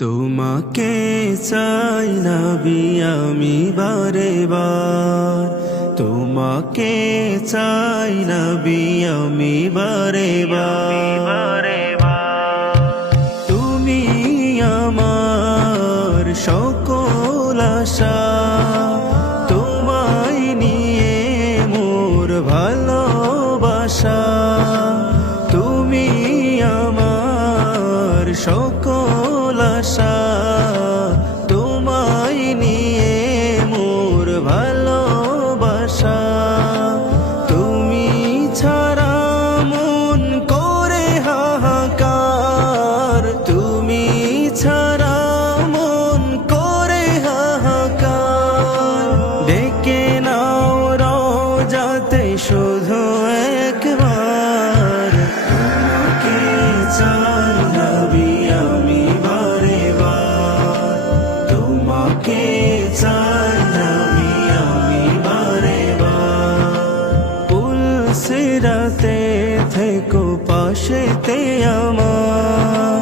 তোমাকে চাই নবী আমি বারে বার, তোমাকে চাই নবী আমি বারে বার। তুমি আমার সকল আশা, তোমায় নিয়ে মোর ভালোবাসা। তুমি আমার সকল আশা, তোমায় নিয়ে মোর ভালোবাসা। তুমি ছাড়া মন করে হাহাকার, তুমি ছাড়া মন করে হাহাকার। ডেকে নাও রওজাতে শুধু একবার, তোমাকে চাই নবী আমি বারে বার, তোমাকে চাই নবী আমি বারে বার। পুলসিরাতে থেকো পাশেতে আমার,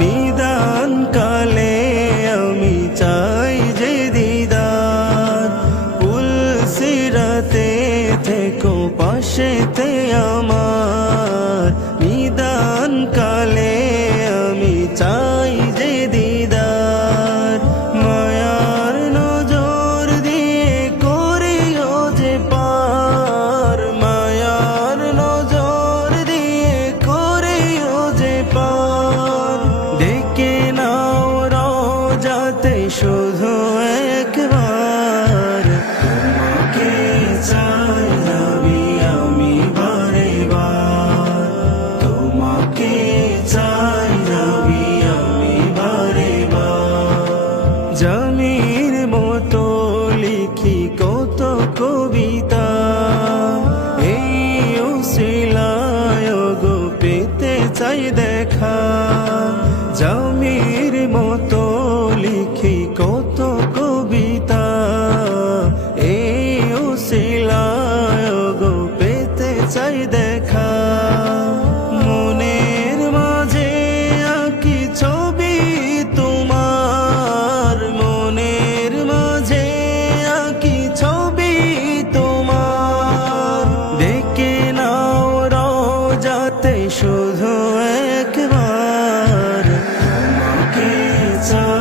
নিদান কালে আমি চাই যে দিদার। পুলসিরাতে থেকো পাশেতে আমার, নিদান কালে আমি চাই যে দিদার। মায়ার নজর দিয়ে করিও যে পার, মায়ার নজর দিয়ে করিও যে পার। ডেকে নাও রওজাতে শুধু একবার, তোমাকে চাই নবী আমি বারে বার, তোমাকে চাই নবী আমি বারে বার। জামির মতো লিখি কত কবিতা, এই উসিলায় গো পেতে চাই দেখা। জামির মতো লিখি কত কবিতা, এই উসিলায় গো পেতে চাই দেখা। মনের মাঝে আঁকি ছবি তোমার, মনের মাঝে আঁকি ছবি তোমার। ডেকে নাও রওজাতে শুধু একবার, তোমাকে চাই